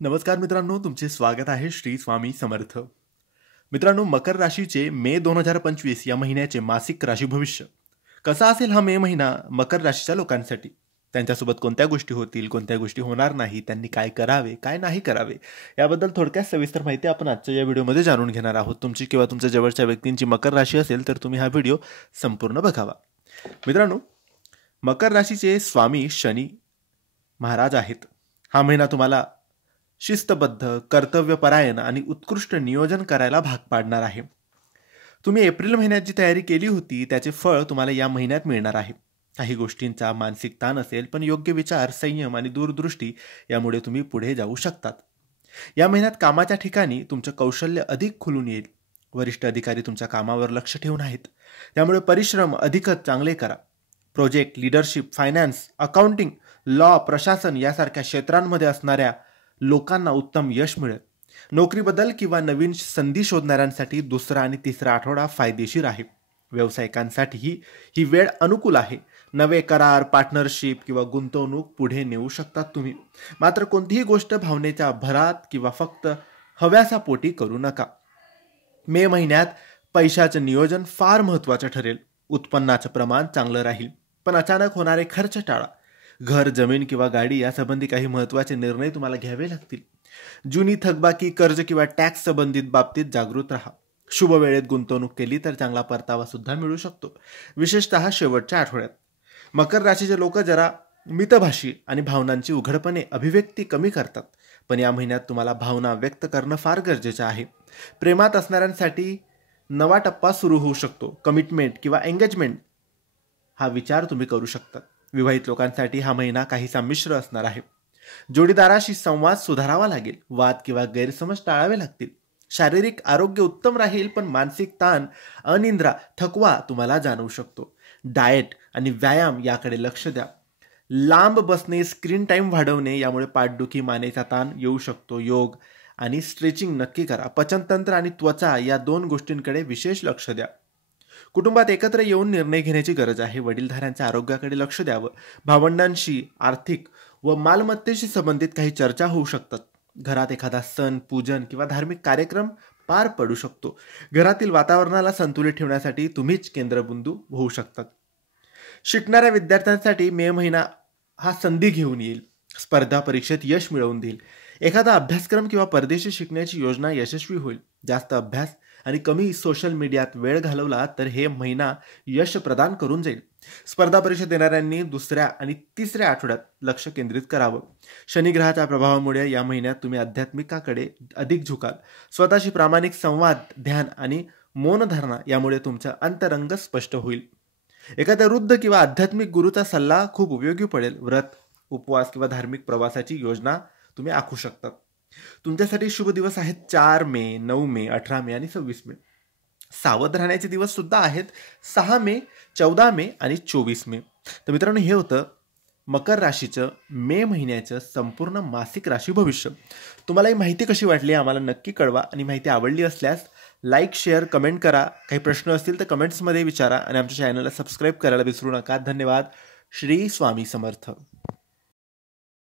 नमस्कार मित्रांनो, तुमचे स्वागत आहे श्री स्वामी समर्थ. मित्रांनो, मकर राशीचे मे 2025 या महिन्याचे मासिक राशी भविष्य कसा असेल हा मे महिना मकर राशीच्या लोकांसाठी. त्यांच्यासोबत कोणत्या गोष्टी होतील, कोणत्या गोष्टी होणार नाही, त्यांनी काय करावे, काय नाही करावे, याबद्दल थोडक्यात सविस्तर माहिती आपण आजच्या या व्हिडिओमध्ये जाणून घेणार आहोत. तुमची किंवा तुमच्या जवळच्या व्यक्तींची मकर राशी असेल तर तुम्ही हा व्हिडिओ संपूर्ण बघावा. मित्रांनो, मकर राशीचे स्वामी शनी महाराज आहेत. हा महिना तुम्हाला शिस्तबद्ध, कर्तव्यपरायण आणि उत्कृष्ट नियोजन करायला भाग पाडणार आहे. तुम्ही एप्रिल महिन्यात जी तयारी केली होती त्याचे फळ तुम्हाला या महिन्यात मिळणार आहे. काही गोष्टींचा मानसिक ताण असेल, पण योग्य विचार, संयम आणि दूरदृष्टी यामुळे तुम्ही पुढे जाऊ शकतात. या महिन्यात कामाच्या ठिकाणी तुमचं कौशल्य अधिक खुलून येईल. वरिष्ठ अधिकारी तुमच्या कामावर लक्ष ठेवून आहेत, त्यामुळे परिश्रम अधिकच चांगले करा. Project, leadership, finance, accounting, law, प्रशासन यासारख्या क्षेत्रांमध्ये असणाऱ्या लोकांना उत्तम यश मिळेल. नोकरी बदल किंवा नवीन संधी शोधणाऱ्यांसाठी दुसरा आणि तिसरा आठवडा फायदेशीर आहे. व्यावसायिकांसाठीही ही वेळ अनुकूल आहे. नवे करार, पार्टनरशिप किंवा गुंतवणूक पुढे नेऊ शकतात तुम्ही. मात्र कोणतीही गोष्ट भावनेच्या भरात किंवा फक्त हव्यासापोटी करू नका. मे महिन्यात पैशाचं नियोजन फार महत्त्वाचं ठरेल. उत्पन्नाचं प्रमाण चांगलं राहील, पण अचानक होणारे खर्च टाळा. घर, जमीन किंवा गाडी यासंबंधी काही महत्त्वाचे निर्णय तुम्हाला घ्यावे लागतील. जुनी थकबाकी, कर्ज किंवा टॅक्स संबंधित बाबतीत जागृत राहा. शुभ वेळेत गुंतवणूक केली तर चांगला परतावा सुद्धा मिळू शकतो, विशेषतः शेवटच्या आठवड्यात. मकर राशीचे लोक जरा मितभाषी आणि भावनांची उघडपणे अभिव्यक्ती कमी करतात, पण या महिन्यात तुम्हाला भावना व्यक्त करणं फार गरजेचं आहे. प्रेमात असणाऱ्यांसाठी नवा टप्पा सुरू होऊ शकतो. कमिटमेंट किंवा एंगेजमेंट हा विचार तुम्ही करू शकता. विवाहित लोकांसाठी हा महिना काहीसा मिश्र असणार आहे. जोडीदाराशी संवाद सुधारावा लागेल. वाद किंवा गैरसमज टाळावे लागतील. शारीरिक आरोग्य उत्तम राहील, पण मानसिक ताण, अनिद्रा, थकवा तुम्हाला जाणवू शकतो. डाएट आणि व्यायाम याकडे लक्ष द्या. लांब बसणे, स्क्रीन टाइम वाढवणे यामुळे पाठदुखी, मानेचा ताण येऊ शकतो. योग आणि स्ट्रेचिंग नक्की करा. पचनतंत्र आणि त्वचा या 2 गोष्टींकडे विशेष लक्ष द्या. कुटुंबात एकत्र येऊन निर्णय घेण्याची गरज आहे. वडीलधाऱ्यांच्या आरोग्याकडे लक्ष द्यावं. भावंडांशी आर्थिक व मालमत्तेशी संबंधित काही चर्चा होऊ शकतात. घरात एखादा सण, पूजन किंवा धार्मिक कार्यक्रम पार पडू शकतो. घरातील वातावरणाला संतुलित ठेवण्यासाठी तुम्हीच केंद्रबिंदू होऊ शकतात. शिकणाऱ्या विद्यार्थ्यांसाठी मे महिना हा संधी घेऊन येईल. स्पर्धा परीक्षेत यश मिळवून देईल. एखादा अभ्यासक्रम किंवा परदेशी शिकण्याची योजना यशस्वी होईल. जास्त अभ्यास आणि कमी सोशल मीडियात वेळ घालवला तर हे महिना यश प्रदान करून जाईल. स्पर्धा परीक्षा देणाऱ्यांनी दुसऱ्या आणि तिसऱ्या आठवड्यात लक्ष केंद्रित करावं. शनिग्रहाच्या प्रभावामुळे या महिन्यात तुम्ही आध्यात्मिकाकडे अधिक झुकाल. स्वतःशी प्रामाणिक संवाद, ध्यान आणि मौनधारणा यामुळे तुमचं अंतरंग स्पष्ट होईल. एखाद्या वृद्ध किंवा आध्यात्मिक गुरूचा सल्ला खूप उपयोगी पडेल. व्रत, उपवास किंवा धार्मिक प्रवासाची योजना तुम्ही आखू शकतात. तुमच्यासाठी शुभ दिवस आहेत 4 मे, 9 मे, 18 मे आणि 26 मे. सावध राहण्याचे दिवस सुद्धा आहेत 6 मे, 14 मे आणि 24 मे. तर मित्रांनो, हे होतं मकर राशीचं मे महिन्याचं संपूर्ण मासिक राशी भविष्य. तुम्हाला ही माहिती कशी वाटली आम्हाला नक्की कळवा, आणि माहिती आवडली असल्यास लाईक, शेअर, कमेंट करा. काही प्रश्न असतील तर कमेंट्समध्ये विचारा आणि आमच्या चॅनलला सबस्क्राईब करायला विसरू नका. धन्यवाद. श्री स्वामी समर्थ.